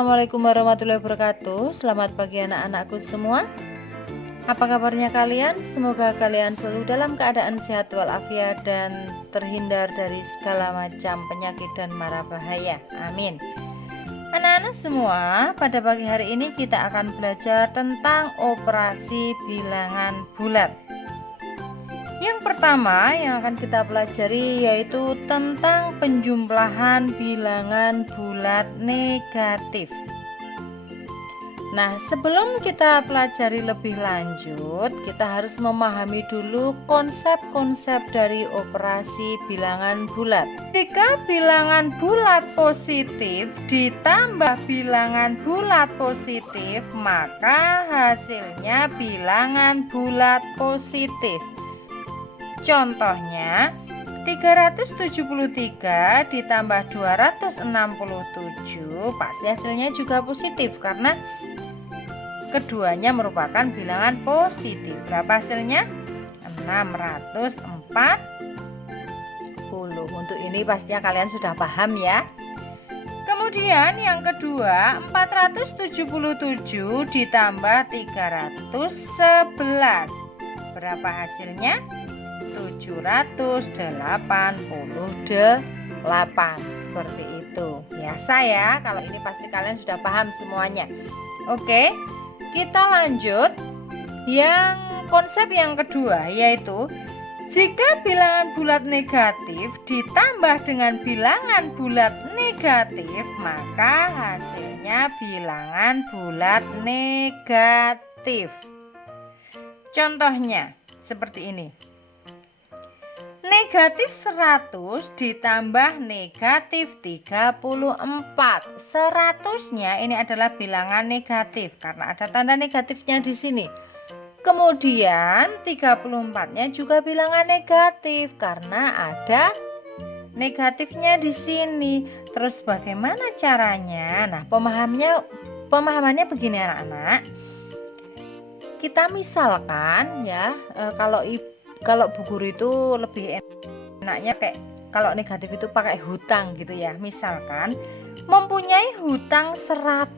Assalamualaikum warahmatullahi wabarakatuh. Selamat pagi anak-anakku semua. Apa kabarnya kalian? Semoga kalian selalu dalam keadaan sehat walafiat dan terhindar dari segala macam penyakit dan mara bahaya. Amin. Anak-anak semua, pada pagi hari ini kita akan belajar tentang operasi bilangan bulat. Yang pertama yang akan kita pelajari yaitu tentang penjumlahan bilangan bulat negatif. Nah, sebelum kita pelajari lebih lanjut, kita harus memahami dulu konsep-konsep dari operasi bilangan bulat. Jika bilangan bulat positif ditambah bilangan bulat positif, maka hasilnya bilangan bulat positif. Contohnya 373 ditambah 267 pasti hasilnya juga positif karena keduanya merupakan bilangan positif. Berapa hasilnya? 640. Untuk ini pastinya kalian sudah paham ya. Kemudian yang kedua 477 ditambah 311. Berapa hasilnya? 788. Seperti itu. Biasa ya, kalau ini pasti kalian sudah paham semuanya. Oke, kita lanjut. Yang konsep yang kedua yaitu jika bilangan bulat negatif ditambah dengan bilangan bulat negatif, maka hasilnya bilangan bulat negatif. Contohnya seperti ini. Negatif 100 ditambah negatif 34. 100-nya ini adalah bilangan negatif karena ada tanda negatifnya di sini. Kemudian 34-nya juga bilangan negatif karena ada negatifnya di sini. Terus bagaimana caranya? Nah, pemahamannya begini anak-anak. Kita misalkan ya, kalau bu guru itu lebih enaknya kayak kalau negatif itu pakai hutang gitu ya. Misalkan mempunyai hutang 100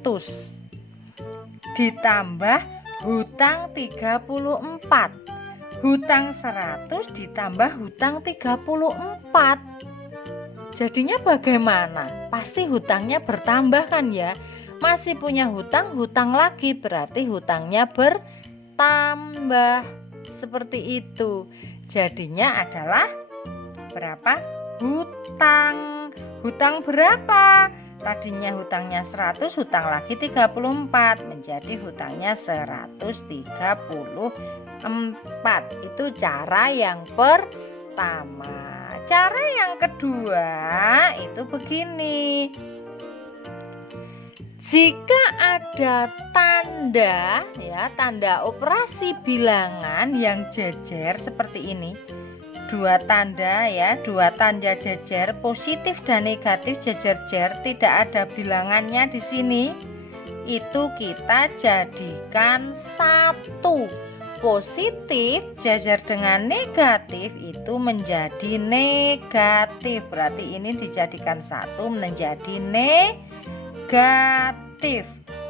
ditambah hutang 34. Hutang 100 ditambah hutang 34. Jadinya bagaimana? Pasti hutangnya bertambah kan ya. Masih punya hutang lagi berarti hutangnya bertambah. Seperti itu. Jadinya adalah berapa? Hutang berapa? Tadinya hutangnya 100, hutang lagi 34, menjadi hutangnya 134. Itu cara yang pertama. Cara yang kedua itu begini. Jika ada tanda tanda operasi bilangan yang jejer seperti ini, dua tanda jejer positif dan negatif jejer-jejer, tidak ada bilangannya di sini, itu kita jadikan satu. Positif jejer dengan negatif itu menjadi negatif, berarti ini dijadikan satu menjadi negatif.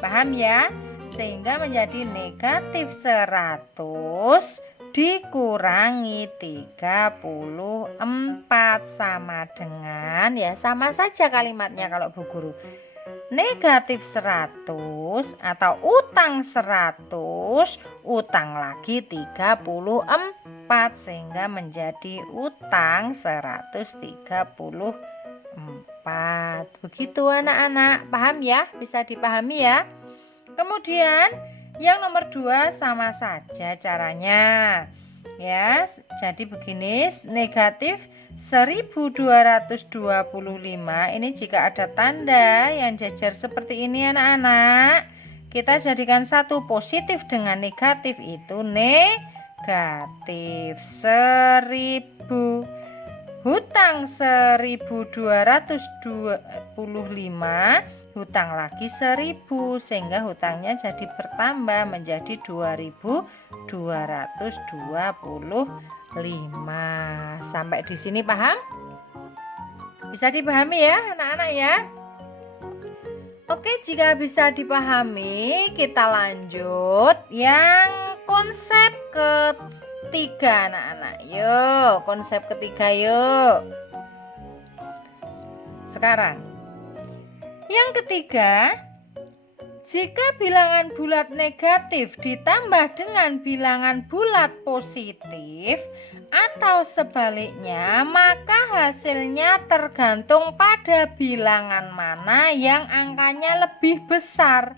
Paham ya? Sehingga menjadi negatif 100 dikurangi 34 sama dengan sama saja kalimatnya kalau Bu Guru. Negatif 100 atau utang 100, utang lagi 34 sehingga menjadi utang 134. Begitu anak-anak, paham ya? Bisa dipahami ya? Kemudian yang nomor 2 sama saja caranya. Ya, jadi begini, negatif 1225 ini jika ada tanda yang jejer seperti ini anak-anak, kita jadikan satu. Positif dengan negatif itu negatif 1000. Hutang 1225, hutang lagi 1000 sehingga hutangnya jadi bertambah menjadi 2225. Sampai di sini paham? Bisa dipahami ya anak-anak ya? Oke, jika bisa dipahami, kita lanjut yang konsep ketiga anak-anak. Yuk, konsep ketiga yuk. Sekarang, yang ketiga, jika bilangan bulat negatif ditambah dengan bilangan bulat positif atau sebaliknya, maka hasilnya tergantung pada bilangan mana yang angkanya lebih besar.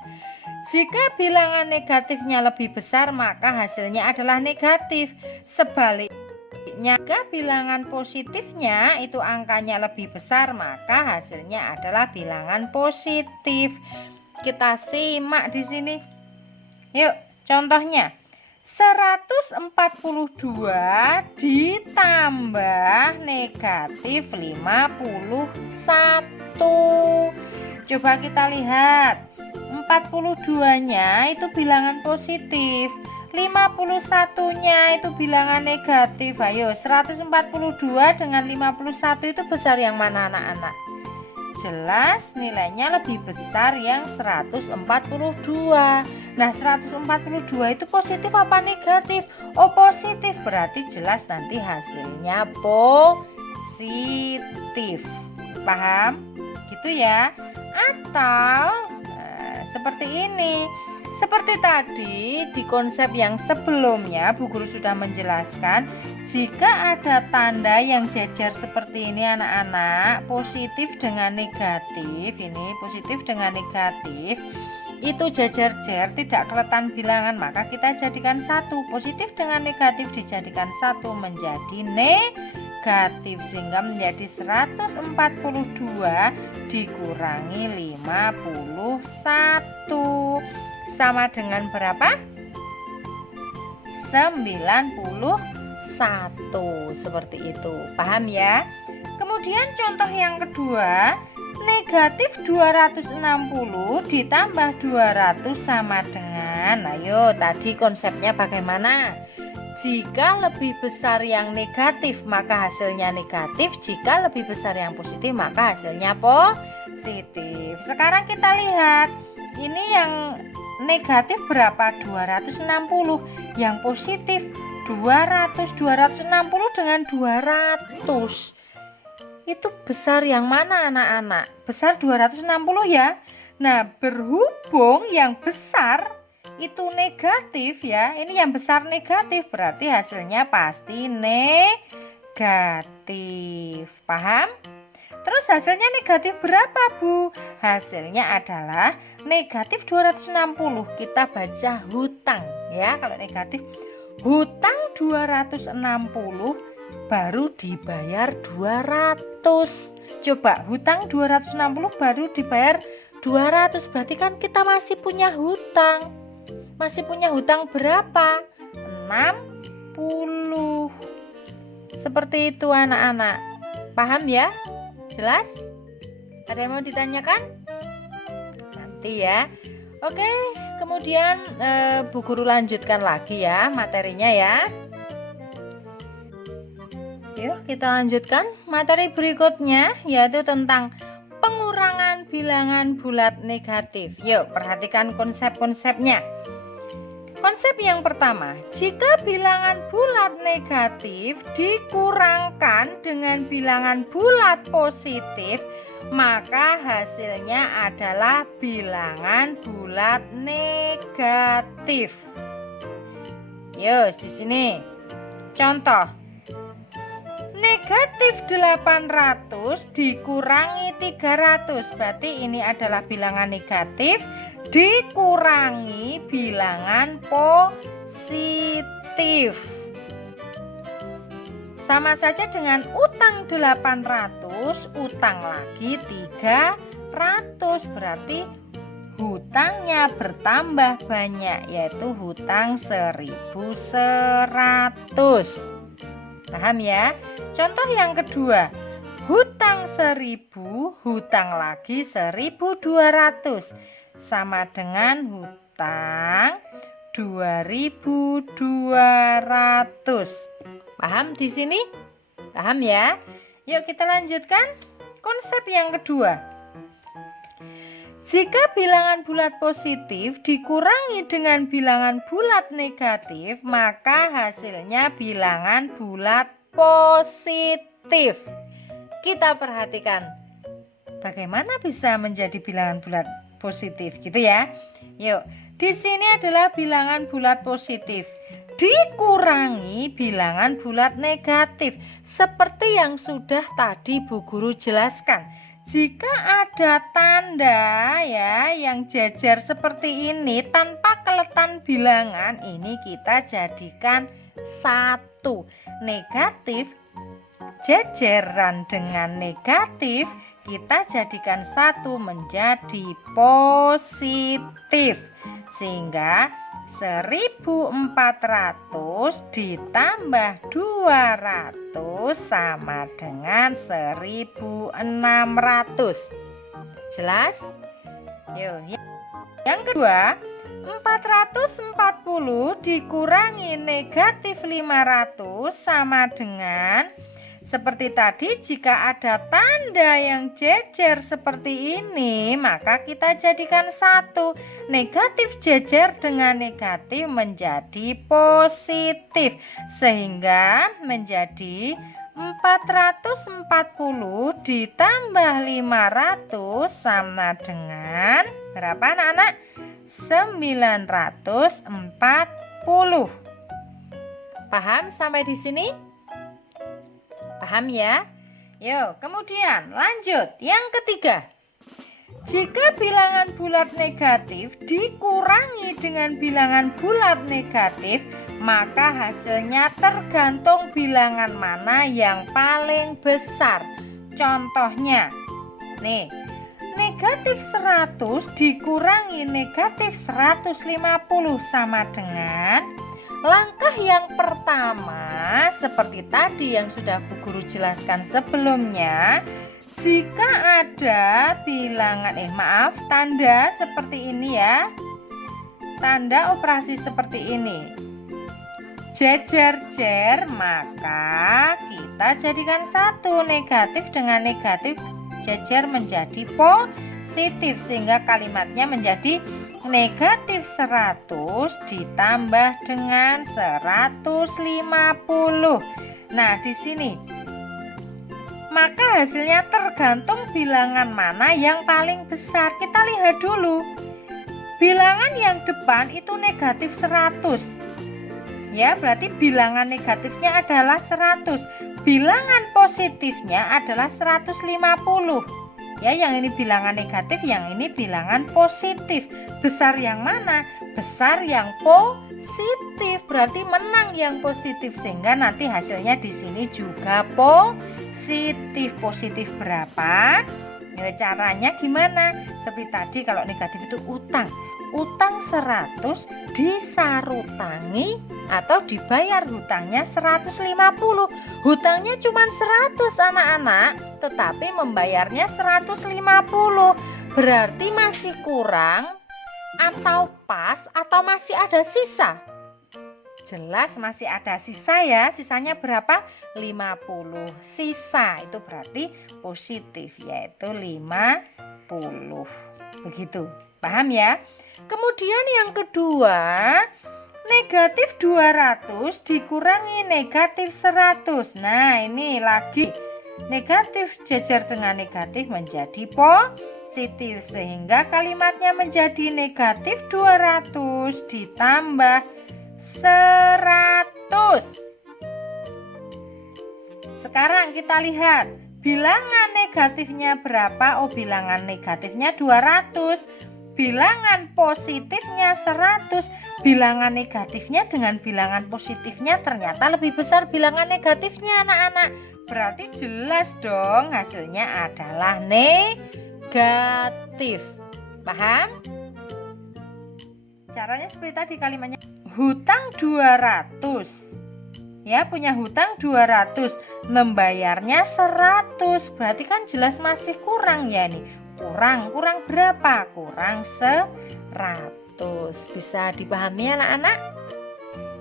Jika bilangan negatifnya lebih besar, maka hasilnya adalah negatif. Sebaliknya, jika bilangan positifnya itu angkanya lebih besar, maka hasilnya adalah bilangan positif. Kita simak di sini. Yuk, contohnya 142 ditambah negatif 51. Coba kita lihat. 42-nya itu bilangan positif, 51-nya itu bilangan negatif. Ayo, 142 dengan 51 itu besar yang mana anak-anak? Jelas nilainya lebih besar yang 142. Nah, 142 itu positif apa negatif? Oh, positif, berarti jelas nanti hasilnya positif. Paham? Gitu ya. Atau seperti ini. Seperti tadi di konsep yang sebelumnya Bu Guru sudah menjelaskan, jika ada tanda yang jajar seperti ini anak-anak, positif dengan negatif, ini positif dengan negatif, itu jajar-jar tidak kelihatan bilangan, maka kita jadikan satu. Positif dengan negatif dijadikan satu menjadi negatif, sehingga menjadi 142 dikurangi 51 sama dengan berapa? 91. Seperti itu. Paham ya? Kemudian contoh yang kedua, negatif 260 ditambah 200 sama dengan, ayo tadi konsepnya bagaimana? Jika lebih besar yang negatif maka hasilnya negatif, jika lebih besar yang positif maka hasilnya positif. Sekarang kita lihat, ini yang negatif berapa? 260. Yang positif 200. 260 dengan 200 itu besar yang mana anak-anak? Besar 260 ya. Nah, berhubung yang besar itu negatif ya, ini yang besar negatif, berarti hasilnya pasti negatif. Paham? Terus hasilnya negatif berapa Bu? Hasilnya adalah negatif 260. Kita baca hutang ya. Kalau negatif, hutang 260 baru dibayar 200. Coba hutang 260 baru dibayar 200, berarti kan kita masih punya hutang. Masih punya hutang berapa? 60. Seperti itu anak-anak. Paham ya? Jelas? Ada yang mau ditanyakan? Nanti ya. Oke, kemudian Bu Guru lanjutkan lagi ya materinya ya. Yuk kita lanjutkan materi berikutnya, yaitu tentang pengurangan bilangan bulat negatif. Yuk perhatikan konsep-konsepnya. Konsep yang pertama, jika bilangan bulat negatif dikurangkan dengan bilangan bulat positif, maka hasilnya adalah bilangan bulat negatif. Yuk di sini contoh, negatif 800 dikurangi 300, berarti ini adalah bilangan negatif dikurangi bilangan positif. Sama saja dengan utang 800, utang lagi 300, berarti hutangnya bertambah banyak, yaitu hutang 1100. Paham ya? Contoh yang kedua, hutang 1000, hutang lagi 1200, sama dengan hutang 2200. Paham di sini? Paham ya? Yuk kita lanjutkan konsep yang kedua. Jika bilangan bulat positif dikurangi dengan bilangan bulat negatif, maka hasilnya bilangan bulat positif. Kita perhatikan bagaimana bisa menjadi bilangan bulat positif gitu ya. Yuk, di sini adalah bilangan bulat positif dikurangi bilangan bulat negatif. Seperti yang sudah tadi Bu Guru jelaskan. Jika ada tanda ya yang jajar seperti ini tanpa keletan bilangan, ini kita jadikan 1. Negatif jajaran dengan negatif kita jadikan 1 menjadi positif. Sehingga 1400 ditambah 200 sama dengan 1600. Jelas? Yuk, yang kedua, 440 dikurangi negatif 500 sama dengan, seperti tadi, jika ada tanda yang jejer seperti ini, maka kita jadikan 1. Negatif jejer dengan negatif menjadi positif, sehingga menjadi 440 ditambah 500 sama dengan berapa anak-anak? 940. Paham sampai di sini? Paham ya? Yuk, kemudian lanjut. Yang ketiga, jika bilangan bulat negatif dikurangi dengan bilangan bulat negatif, maka hasilnya tergantung bilangan mana yang paling besar. Contohnya, nih, negatif 100 dikurangi negatif 150 sama dengan, langkah yang pertama seperti tadi yang sudah Bu Guru jelaskan sebelumnya, jika ada bilangan tanda seperti ini ya, tanda operasi seperti ini jejer-jer, maka kita jadikan 1. Negatif dengan negatif jejer menjadi positif, sehingga kalimatnya menjadi negatif 100 ditambah dengan 150. Nah, di sini maka hasilnya tergantung bilangan mana yang paling besar. Kita lihat dulu. Bilangan yang depan itu negatif 100. Ya, berarti bilangan negatifnya adalah 100. Bilangan positifnya adalah 150. Ya, yang ini bilangan negatif, yang ini bilangan positif. Besar yang mana? Besar yang positif. Berarti menang yang positif, sehingga nanti hasilnya di sini juga positif. Positif berapa? Ya, caranya gimana? Seperti tadi kalau negatif itu utang. Utang 100 disarutangi atau dibayar hutangnya 150. Hutangnya cuma 100 anak-anak, tetapi membayarnya 150. Berarti masih kurang atau pas atau masih ada sisa? Jelas masih ada sisa ya. Sisanya berapa? 50. Sisa itu berarti positif, yaitu 50. Begitu. Paham ya? Kemudian yang kedua, negatif 200 dikurangi negatif 100. Nah, ini lagi negatif jejer dengan negatif menjadi positif, sehingga kalimatnya menjadi negatif 200 ditambah 100. Sekarang kita lihat bilangan negatifnya berapa? Oh, bilangan negatifnya 200. Bilangan positifnya 100. Bilangan negatifnya dengan bilangan positifnya ternyata lebih besar bilangan negatifnya anak-anak. Berarti jelas dong hasilnya adalah negatif. Paham? Caranya seperti tadi kalimatnya. Hutang 200. Ya, punya hutang 200. Membayarnya 100. Berarti kan jelas masih kurang ya nih. Kurang berapa? Kurang 100. Bisa dipahami anak-anak?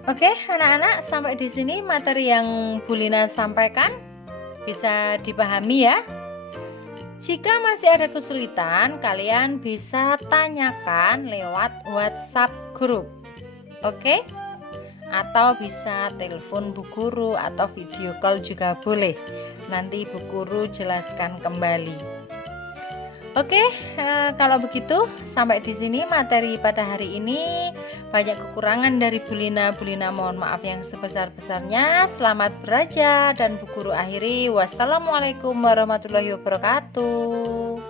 Oke, anak-anak, sampai di sini materi yang Bu Lina sampaikan bisa dipahami ya. Jika masih ada kesulitan, kalian bisa tanyakan lewat WhatsApp grup. Oke? Atau bisa telepon Bu Guru atau video call juga boleh. Nanti Bu Guru jelaskan kembali. Oke, kalau begitu sampai di sini materi pada hari ini. Banyak kekurangan dari Bu Lina. Bu Lina mohon maaf yang sebesar-besarnya. Selamat belajar dan Bu Guru akhiri. Wassalamualaikum warahmatullahi wabarakatuh.